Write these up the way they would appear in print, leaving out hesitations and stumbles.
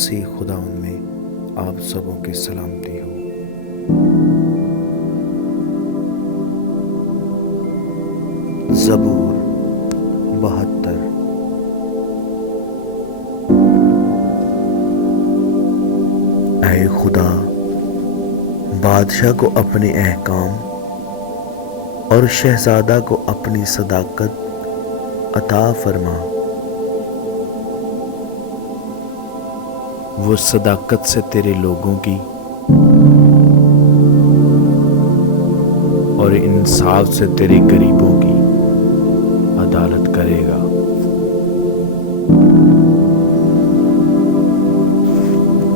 मसीह खुदावंद में आप सबों की सलामती हो। ज़बूर 72। ऐ खुदा, बादशाह को अपने अहकाम और शहजादा को अपनी सदाकत अता फरमा। वो सदाकत से तेरे लोगों की और इंसाफ से तेरे गरीबों की अदालत करेगा।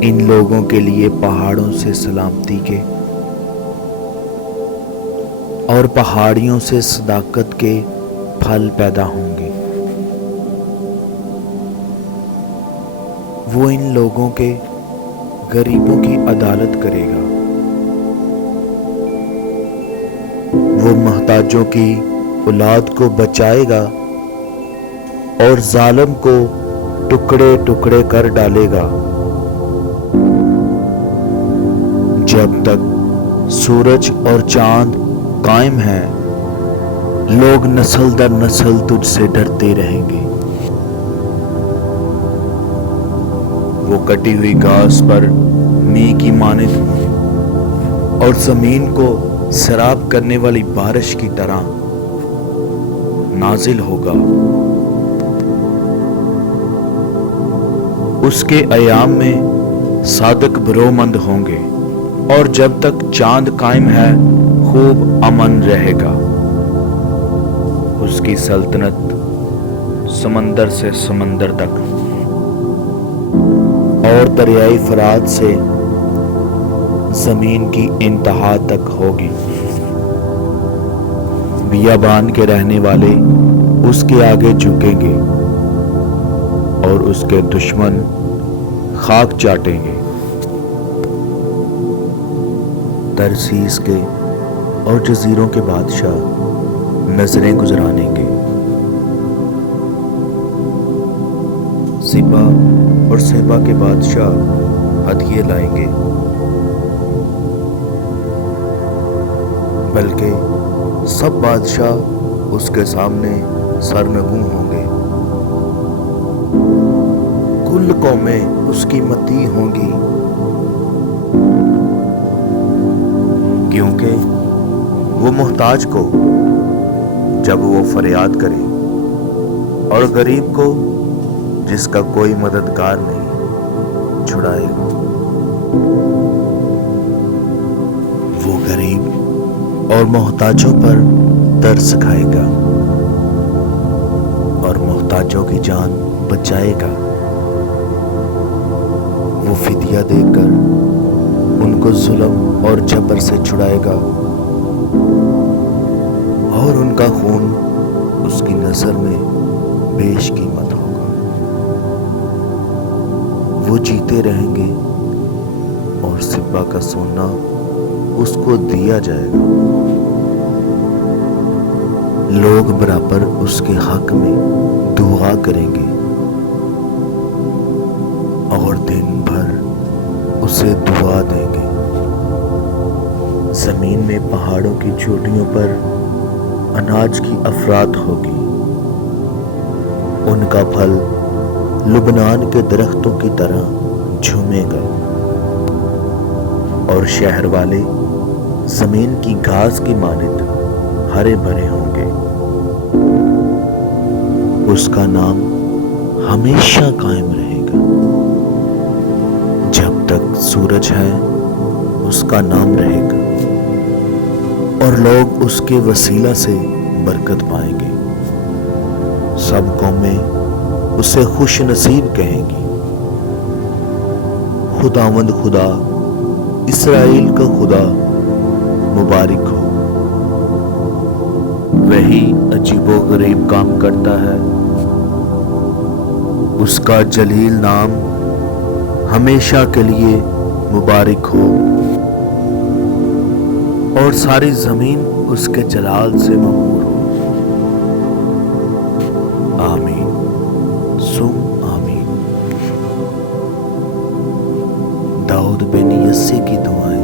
इन लोगों के लिए पहाड़ों से सलामती के और पहाड़ियों से सदाकत के फल पैदा होंगे। वो इन लोगों के गरीबों की अदालत करेगा। वो मोहताजों की औलाद को बचाएगा और जालिम को टुकड़े टुकड़े कर डालेगा। जब तक सूरज और चांद कायम है, लोग नस्ल दर नस्ल तुझसे डरते रहेंगे। वो कटी हुई घास पर मींह की मानिंद और जमीन को सैराब करने वाली बारिश की तरह नाजिल होगा। उसके अयाम में सादक भरोमंद होंगे और जब तक चांद कायम है खूब अमन रहेगा। उसकी सल्तनत समंदर से समंदर तक और दरियाई फरात से जमीन की इंतहा तक होगी। बियाबान के रहने वाले उसके आगे झुकेंगे और उसके दुश्मन खाक चाटेंगे। तरसीस के और जजीरों के बादशाह नजरें गुजरानेंगे। सिबा और सेबा के बादशाह हदिये लाएंगे, बल्कि सब बादशाह उसके सामने सरनगू होंगे। कुल कौमें उसकी मती होंगी, क्योंकि वो मोहताज को जब वो फरियाद करे और गरीब को जिसका कोई मददगार नहीं छुड़ाएगा। वो गरीब और मोहताजों पर तरस खाएगा और मोहताजों की जान बचाएगा। वो फिदिया देकर उनको जुल्म और जबर से छुड़ाएगा और उनका खून उसकी नजर में बेशकीमत होगा। वो जीते रहेंगे और सिब्बा का सोना उसको दिया जाएगा। लोग बराबर उसके हक में दुआ करेंगे और दिन भर उसे दुआ देंगे। जमीन में पहाड़ों की चोटियों पर अनाज की अफरात होगी। उनका फल लुबनान के दरख्तों की तरह झूमेगा और शहर वाले जमीन की घास की मानिंद हरे भरे होंगे। उसका नाम हमेशा कायम रहेगा। जब तक सूरज है उसका नाम रहेगा और लोग उसके वसीला से बरकत पाएंगे। सब कौमें उसे खुश नसीब कहेंगी। खुदावंद खुदा, इस्राएल का खुदा मुबारक हो। वही अजीबो गरीब काम करता है। उसका जलील नाम हमेशा के लिए मुबारक हो और सारी जमीन उसके जलाल से ममूर हो। आमीन। सुम आमीन। दाऊद बिन यस्से की दुआएं